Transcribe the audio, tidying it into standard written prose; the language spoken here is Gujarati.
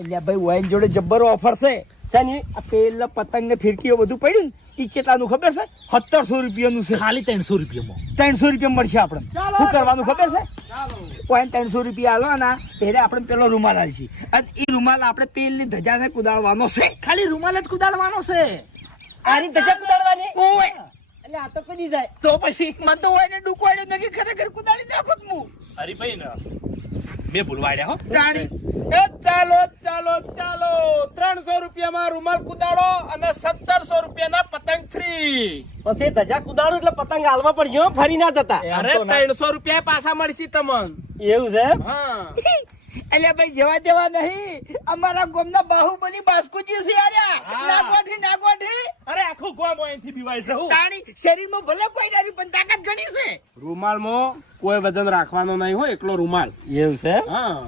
એટલે ભાઈ વાઈન જોડે જબ્બર ઓફર છે શેની? આ પેલા પતંગ ને ફિરકીઓ બધું પડ્યું ને ઈ કેટલાનું ખબર છે? 1700 રૂપિયાનું છે. ખાલી 300 રૂપિયામાં 300 રૂપિયા મળશે આપણે. શું કરવાનું ખબર છે? કોઈ 300 રૂપિયા આલવાના ત્યારે આપણે પેલો રૂમાલ આલશી અને એ રૂમાલ આપણે પેલી ધજાને કુદાડવાનો છે. ખાલી રૂમાલ જ કુદાડવાનો છે. આની ધજા કુદાડવાની ઓય એટલે આ તો કદી જાય તો પછી મન તો હોય ને ડુકવાડે નકી ખરેખર કુદાડી નાખો હું. હરીભાઈ ને બે ભૂલવાડ્યા હો. જાણી એ ચાલો ચાલો ચાલો 300 રૂપિયામાં રૂમાલ કુદાડો અને 1700 રૂપિયાના પતંગ ફ્રી. પછી ધજા કુદાડું એટલે પતંગ હાલવા પડશે હો, ફરી ના જતા. અરે 300 રૂપિયા પાછા મળશે તમને. એવું છે એમ? હા એટલે ભાઈ જવા દેવા નહીં. અમારા ગામના બાહુબલી બાસ્કુજી છે આર્યા. નાગોઠી અરે આખું ગોમ અહીંથી બીવાય છે હું. તાણી શરીરમાં ભલે કોઈ નથી પણ તાકાત ઘણી છે. રૂમાલમાં કોઈ વજન રાખવાનો નહીં હોય, એકલો રૂમાલ. એવું છે એમ? હા